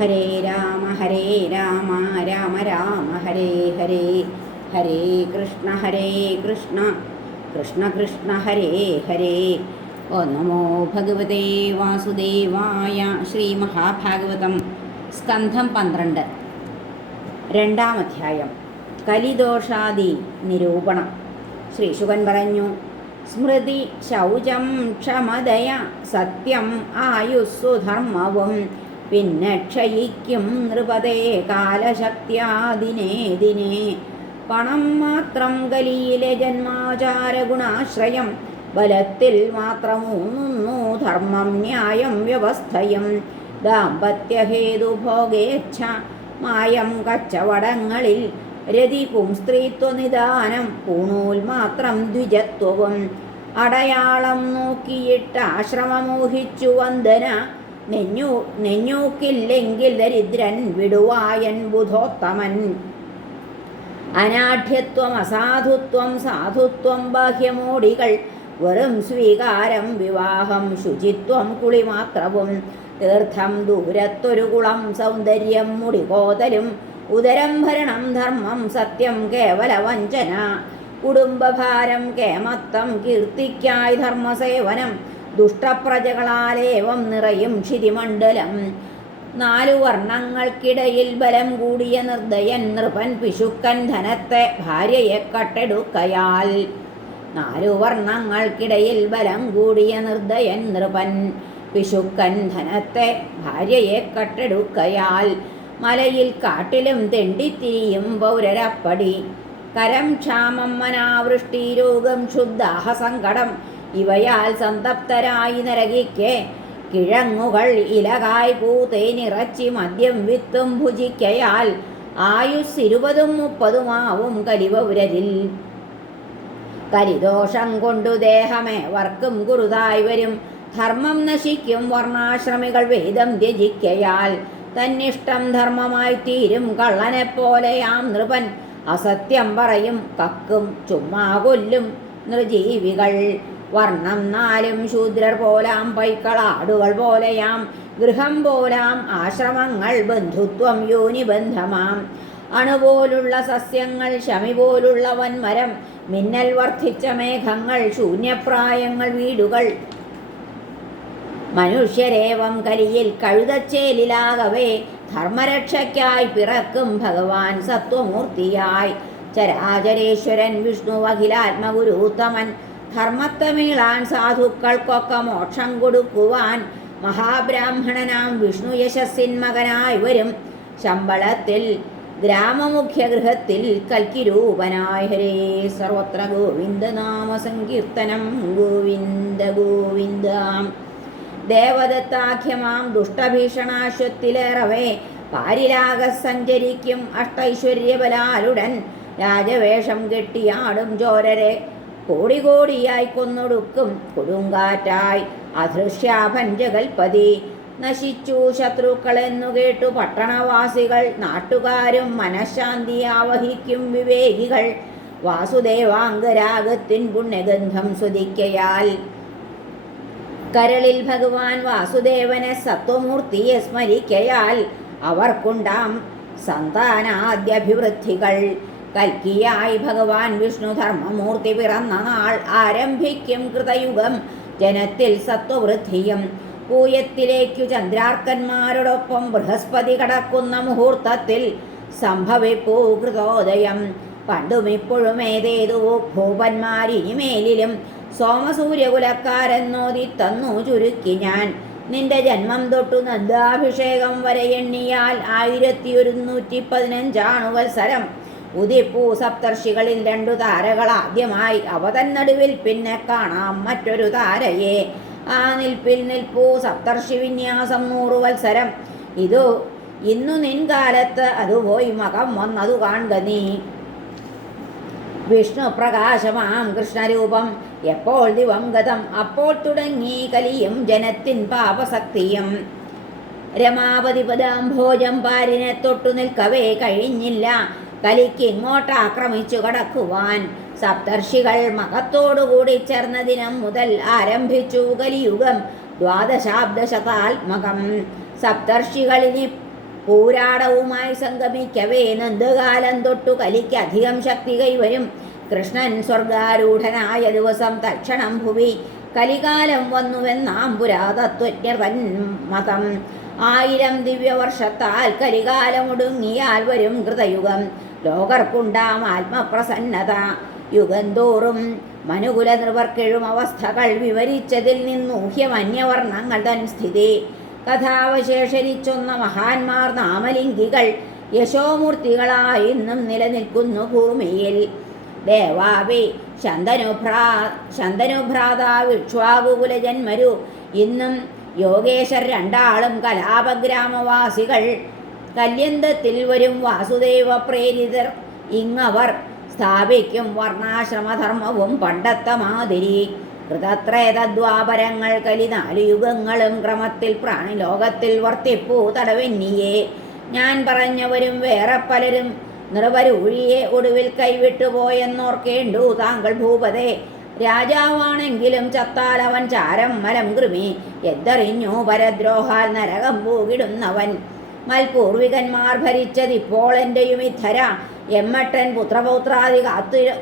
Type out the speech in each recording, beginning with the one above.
ഹരേ രാമ രാമ രാമ ഹരേ ഹരേ, ഹരേ കൃഷ്ണ കൃഷ്ണ കൃഷ്ണ ഹരേ ഹരേ. ഓ നമോ ഭഗവതേ വാസുദേവായ. ശ്രീ മഹാഭാഗവതം സ്കന്ധം 12, 2-ാം അധ്യായം. കലിദോഷാദി നിരൂപണം. ശ്രീശുകൻ പറഞ്ഞു: സ്മൃതി ശൗചം ക്ഷമതയ സത്യം ആയുസ്സു ധർമ്മവും പിന്നെ ക്ഷയിക്കും നൃപതേ കാലശക്തിയാദിനേ ദിനേ. പണം മാത്രം കലിയിലെ ജന്മാചാര ഗുണാശ്രയം, ബലത്തിൽ മാത്രമൂന്നുന്നു ധർമ്മം ന്യായം വ്യവസ്ഥയും. ദാമ്പത്യഹേതുഭോഗേച്ഛ മായം കച്ചവടങ്ങളിൽ രതിക്കും സ്ത്രീത്വനിദാനം പൂണൂൽ മാത്രം ദ്വിജത്വവും. അടയാളം നോക്കിയിട്ട് ആശ്രമമോഹിച്ചു വന്ദന, നെഞ്ഞൂക്കില്ലെങ്കിൽ ദരിദ്രൻ വിടുവായൻ ബുധോത്തമൻ. അനാഢ്യത്വം അസാധുത്വം സാധുത്വം ബാഹ്യമോടികൾ, വെറും സ്വീകാരം വിവാഹം ശുചിത്വം കുളിമാത്രവും. തീർത്ഥം ദൂരത്തൊരു കുളം സൗന്ദര്യം മുടികോതലും, ഉദരം ഭരണം ധർമ്മം സത്യം കേവല വഞ്ചന. കുടുംബഭാരം കേമത്തം കീർത്തിക്കായി ധർമ്മസേവനം, ദുഷ്ടപ്രജകളാലേവം നിറയും ക്ഷിതിമണ്ഡലം. 4 വർണ്ണങ്ങൾക്കിടയിൽ ബലം കൂടിയ നിർദ്ദയൻ നൃപൻ പിശുക്കൻ ധനത്തെ ഭാര്യയെ കട്ടെടുക്കയാൽ. 4 വർണ്ണങ്ങൾക്കിടയിൽ ബലം കൂടിയ നിർദ്ദയൻ നൃപൻ പിശുക്കൻ ധനത്തെ ഭാര്യയെ കട്ടെടുക്കയാൽ. മലയിൽ കാട്ടിലും തെണ്ടിത്തിരിയും പൗരരപ്പടി, കരം ക്ഷാമം മനാവൃഷ്ടി രോഗം ക്ഷുദ്ധാഹ സങ്കടം. ഇവയാൽ സന്തപ്തരായി നരകിക്കെ കിഴങ്ങുകൾ ഇലകായ് പൂതേനിറച്ചി മദ്യം വിത്തും ഭുജിക്കയാൽ. ആയുസ് 20ഉം 30ഉമാവും കലിപൗരരിൽ. കലിദോഷം കൊണ്ടു ദേഹമേവർക്കും കുറുതായി വരും, ധർമ്മം നശിക്കും വർണ്ണാശ്രമികൾ വേദം ത്യജിക്കയാൽ. തന്നിഷ്ടം ധർമ്മമായി തീരും കള്ളനെപ്പോലെയാം നൃപൻ, അസത്യം പറയും കക്കും ചുമ്മാ കൊല്ലും നൃജീവികൾ. വർണ്ണം 4ഉം ശൂദ്രർ പോലാം പൈക്കളാടുകൾ പോലെയാം, ഗൃഹം പോലാം ആശ്രമങ്ങൾ ബന്ധുത്വം യോനിബന്ധമാം. അണുപോലുള്ള സസ്യങ്ങൾ ശമി പോലുള്ള വൻമരം, മിന്നൽ വർദ്ധിച്ച മേഘങ്ങൾ ശൂന്യപ്രായങ്ങൾ വീടുകൾ. മനുഷ്യരേവം കലിയിൽ കഴുതച്ചേലിലാകവേ, ധർമ്മരക്ഷയ്ക്കായി പിറക്കും ഭഗവാൻ സത്വമൂർത്തിയായി. ചരാചരേശ്വരൻ വിഷ്ണു അഖിലാത്മഗുരുത്തമൻ, ധർമ്മത്തമീളാൻ സാധുക്കൾക്കൊക്കെ മോക്ഷം കൊടുക്കുവാൻ. മഹാബ്രാഹ്മണനാം വിഷ്ണു യശസ്സിൻ മകനായി വരും, ശമ്പളത്തിൽ ഗ്രാമമുഖ്യഗൃഹത്തിൽ കൽക്കിരൂപനായി. ഹരേ സർവത്ര ഗോവിന്ദനാമ സങ്കീർത്തനം. ഗോവിന്ദ ഗോവിന്ദ. ദേവദത്താഖ്യമാം ദുഷ്ടഭീഷണാശ്വത്തിലേറവേ, പാരിലാക സഞ്ചരിക്കും അഷ്ടൈശ്വര്യബലാലുടൻ. രാജവേഷം കെട്ടിയാടും ചോരരെ കോടി കോടിയായി കൊന്നൊടുക്കും കൊടുങ്കാറ്റായി അധൃശ്യാഭൻ ജഗൽപതി. നശിച്ചു ശത്രുക്കളെന്നു കേട്ടു പട്ടണവാസികൾ, നാട്ടുകാരും മനഃശാന്തി ആവഹിക്കും വിവേകികൾ. വാസുദേവാംഗരാഗത്തിൻ പുണ്യഗന്ധം സ്വദിക്കയാൽ. കരളിൽ ഭഗവാൻ വാസുദേവനെ സത്വമൂർത്തിയെ സ്മരിക്കയാൽ. അവർക്കുണ്ടാം സന്താനാദ്യഭിവൃദ്ധികൾ. കൽക്കിയായി ഭഗവാൻ വിഷ്ണു ധർമ്മമൂർത്തി പിറന്ന നാൾ ആരംഭിക്കും കൃതയുഗം, ജനത്തിൽ സത്വവൃദ്ധിയും. പൂയത്തിലേക്കു ചന്ദ്രാർക്കന്മാരോടൊപ്പം ബൃഹസ്പതി കടക്കുന്ന മുഹൂർത്തത്തിൽ സംഭവിപ്പൂ കൃതോദയം. പണ്ടുമിപ്പോഴും ഏതേതു ഭൂപന്മാരിനിമേലിലും സോമസൂര്യകുലക്കാരെന്നോതി തന്നു ചുരുക്കി ഞാൻ. നിന്റെ ജന്മം തൊട്ടു നന്ദാഭിഷേകം വരെ എണ്ണിയാൽ 1115 വത്സരം. ഉദിപ്പൂ സപ്തർഷികളിൽ 2 താരകൾ ആദ്യമായി, അവ തന്നടുവിൽ പിന്നെ കാണാം മറ്റൊരു താരയെ. ആ നിൽപ്പിൽ നിൽപ്പൂ സപ്തർഷി വിന്യാസം 100 വത്സരം. ഇന്നു നിൻകാലത്ത് അതുപോയി മകം വന്നതു കാൺക നീ. വിഷ്ണു പ്രകാശമാം കൃഷ്ണരൂപം എപ്പോൾ ദിവംഗതം, അപ്പോൾ തുടങ്ങി കലിയും ജനത്തിൻ പാപശക്തിയും. രമാപതി പദാംഭോജം പാരിനെ തൊട്ടു നിൽക്കവേ കഴിഞ്ഞില്ല കലിക്ക് ഇങ്ങോട്ട് ആക്രമിച്ചു കടക്കുവാൻ. സപ്തർഷികൾ മകത്തോടുകൂടി ചേർന്ന ദിനം മുതൽ ആരംഭിച്ചു കലിയുഗം. 12 ശതാത്മകം. സപ്തർഷികളിനി പൂരാടവുമായി സംഗമിക്കവേ നന്ദകാലം തൊട്ടു കലിക്ക് അധികം ശക്തി കൈവരും. കൃഷ്ണൻ സ്വർഗാരൂഢനായ ദിവസം തക്ഷണം ഭുവി കലികാലം വന്നുവെന്നാം പുരാതത്വജ്ഞർ തൻ മതം. 1000 ദിവ്യവർഷത്താൽ കലികാലമൊടുങ്ങിയാൽ വരും കൃതയുഗം. ലോകർക്കുണ്ടാം ആത്മപ്രസന്നത യുഗം തോറും. മനുകുല നൃവർക്കെഴും അവസ്ഥകൾ വിവരിച്ചതിൽ നിന്നൂഹ്യമന്യവർണ്ണങ്ങൾ തൻ സ്ഥിതി. കഥാവശേഷരിച്ചൊന്ന മഹാന്മാർ നാമലിംഗികൾ യശോമൂർത്തികളായി ഇന്നും നിലനിൽക്കുന്നു ഭൂമിയിൽ. ദേവാവി ശന്തനുഭ്രാതാവ് ഇക്ഷ്വാകുകുലജന്മരു ഇന്നും യോഗേശർ രണ്ടാളും കലാപഗ്രാമവാസികൾ. കല്യന്തത്തിൽ വരും വാസുദേവ പ്രേരിതർ ഇങ്ങവർ സ്ഥാപിക്കും വർണ്ണാശ്രമധർമ്മവും പണ്ടത്തെ മാതിരി. കൃതത്രേതദ്വാപരങ്ങൾ കലി 4 യുഗങ്ങളും ക്രമത്തിൽ പ്രാണിലോകത്തിൽ വർത്തിപ്പൂ തടവെന്നിയെ. ഞാൻ പറഞ്ഞവരും വേറെ പലരും നൃപരൂഴിയെ ഒടുവിൽ കൈവിട്ടുപോയെന്നോർക്കേണ്ടു താങ്കൾ ഭൂപതേ. രാജാവാണെങ്കിലും ചത്താൽ അവൻ ചാരം മലം കൃമി എന്തറിഞ്ഞു പരദ്രോഹാൽ നരകം പൂകിടുന്നവൻ. മൽപൂർവികന്മാർ ഭരിച്ചതിപ്പോൾ എൻ്റെയും ഇധര. എമ്മട്ടൻ പുത്രപൗത്രാദി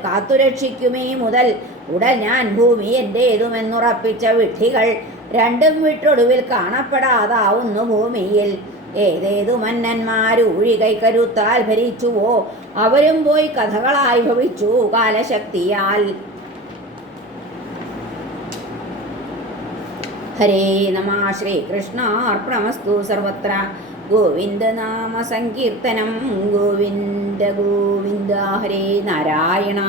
കാത്തുരക്ഷിക്കുമീ മുതൽ ഉടൽ ഞാൻ ഭൂമി എൻ്റേതുമെന്നുറപ്പിച്ച വിഡ്ഢികൾ രണ്ടും വിട്ടൊടുവിൽ കാണപ്പെടാതാവുന്നു ഭൂമിയിൽ. ഏതേതു മന്നന്മാരൂഴി കൈക്കരുത്താൽ ഭരിച്ചുവോ അവരും പോയി കഥകളായി ഭവിച്ചു കാലശക്തിയാൽ. ഹരേ നമ. ശ്രീകൃഷ്ണാർപ്പണമസ്തു. സർവത്ര ഗോവിന്ദ നാമ സങ്കീർത്തനം. ഗോവിന്ദ ഗോവിന്ദ. ഹരേ നാരായണ.